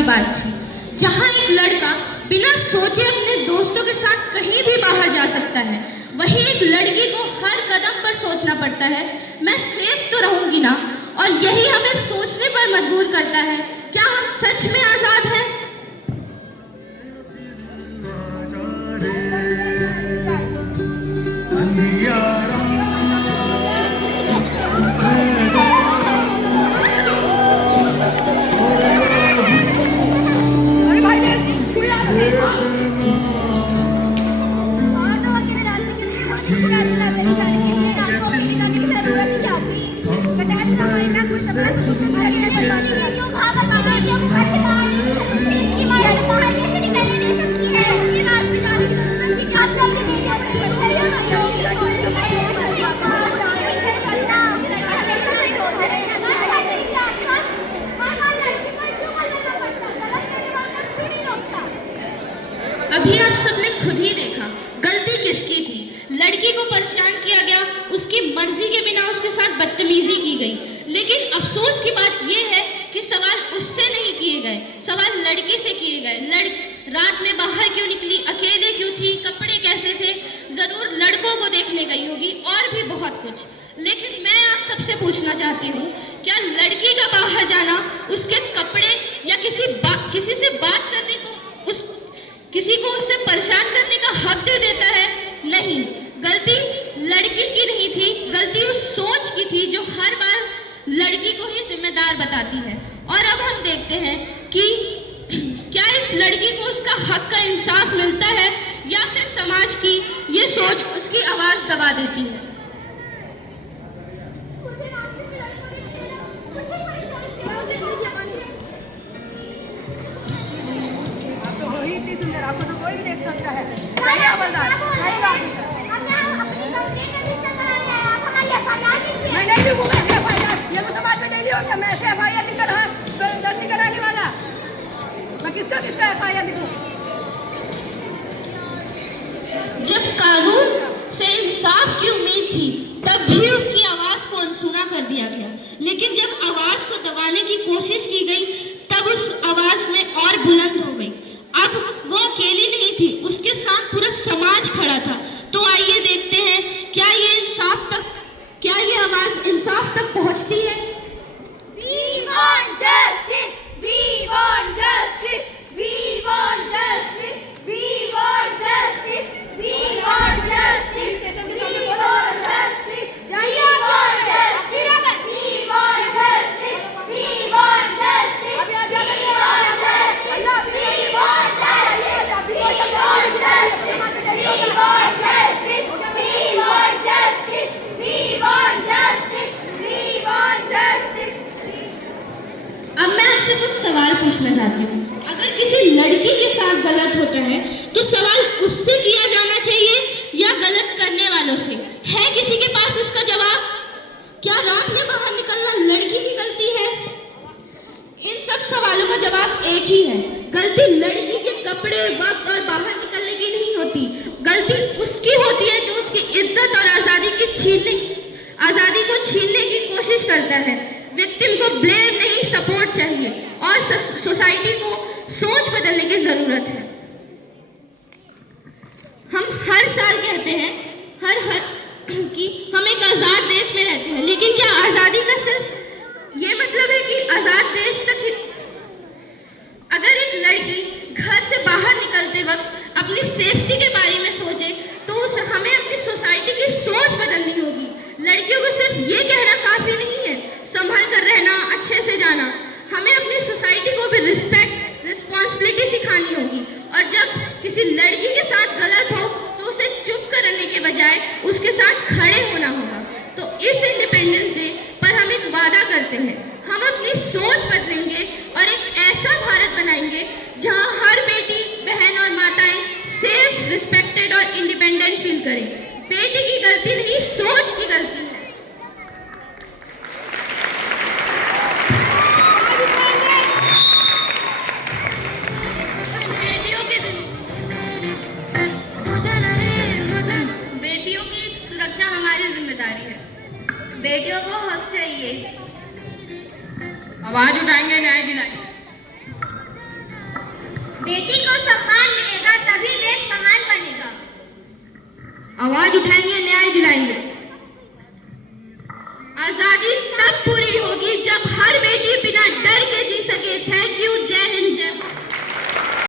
की बात थी, जहां एक लड़का बिना सोचे अपने दोस्तों के साथ कहीं भी बाहर जा सकता है, वहीं एक लड़की को हर कदम पर सोचना पड़ता है, मैं सेफ तो रहूंगी ना। और यही हमें सोचने पर मजबूर करता है, क्या हम सच में आजाद हैं? अभी आप सबने खुद ही देखा, गलती किसकी थी? लड़की को परेशान किया गया, उसकी मर्जी के बिना उसके साथ बदतमीजी की गई। लेकिन अफसोस की बात यह है कि सवाल उससे नहीं किए गए, सवाल लड़की से किए गए। रात में बाहर क्यों निकली, अकेले क्यों थी, कपड़े कैसे थे? जरूर लड़कों को देखने गई होगी और भी बहुत कुछ। लेकिन मैं आप सबसे पूछना चाहती हूँ, क्या लड़की का बाहर जाना उसके कपड़े या किसी से बात करने को, किसी को उससे परेशान करने का हक दे देता है? नहीं, गलती लड़की की नहीं थी, गलती उस सोच की थी जो हर बार लड़की को ही जिम्मेदार बताती है। और अब हम देखते हैं कि क्या इस लड़की को उसका हक का इंसाफ मिलता है या फिर समाज की ये सोच उसकी आवाज दबा देती है। आपको तो कोई भी देख सकता है। सही हवलदार, सही बात है। मैं नहीं लिखूंगा एफआईआर, ये तो समाज में नहीं लिखूंगा। मैं ऐसे एफआईआर लिखकर दर्ज नहीं कराने वाला। मैं किसका एफआईआर लिखूं? जब कानून से इंसाफ की उम्मीद थी, तब भी उसकी आवाज को अनसुना कर दिया गया। लेकिन जब आवाज को दबाने की कोशिश की गई, तब उस आवाज में और बुलंद हो गई। अब वो अकेली नहीं थी, उसके साथ पूरा समाज खड़ा था। तो आइए देखते हैं, क्या ये आवाज इंसाफ तक पहुंचती है? We want justice. We want justice. We want justice. We want justice. We want justice. We want justice. We want justice. We want justice. We want justice. We want justice. We want justice. We want justice. We want justice. We want justice. We want justice. अब मैं आपसे कुछ सवाल पूछना चाहती हूँ। अगर किसी लड़की के साथ गलत होता है तो सवाल उससे किया जाना चाहिए या गलत करने वालों से? है किसी के पास उसका जवाब? क्या रात में बाहर निकलना लड़की की गलती है? इन सब सवालों का जवाब एक ही है, गलती लड़की के कपड़े, वक्त और बाहर निकलने की नहीं होती। गलती उसकी होती है जो उसकी इज्जत और आज़ादी को छीनने की कोशिश करता है। विक्टिम को ब्लेम नहीं, सपोर्ट चाहिए और सोसाइटी को सोच बदलने की जरूरत है। हम हर साल कहते हैं कि हम एक आजाद देश में रहते हैं, लेकिन क्या आजादी का सिर्फ ये मतलब है कि आजाद देश तक ही? अगर एक लड़की घर से बाहर निकलते वक्त अपनी सेफ्टी के बारे में सोचे तो हमें अपनी सोसाइटी की सोच बदलनी होगी। लड़कियों को सिर्फ ये कहना काफी नहीं है, संभल कर रहना, अच्छे से जाना। हमें अपनी सोसाइटी को भी रिस्पेक्ट, रिस्पॉन्सिबिलिटी सिखानी होगी। और जब किसी लड़की के साथ गलत हो तो उसे चुप करने के बजाय उसके साथ खड़े होना होगा। तो इस इंडिपेंडेंस डे पर हम एक वादा करते हैं, हम अपनी सोच बदलेंगे और एक ऐसा भारत बनाएंगे जहां हर बेटी, बहन और माताएं सेफ, रिस्पेक्टेड और इंडिपेंडेंट फील करें। बेटी की गलती नहीं, सोच की गलती है। बेटियों की सुरक्षा हमारी जिम्मेदारी है। बेटियों को हक चाहिए। आवाज उठाएंगे, न्याय दिलाएंगे। बेटी को सम्मान मिलेगा तभी देश महान बनेगा। आवाज उठाएंगे, न्याय दिलाएंगे।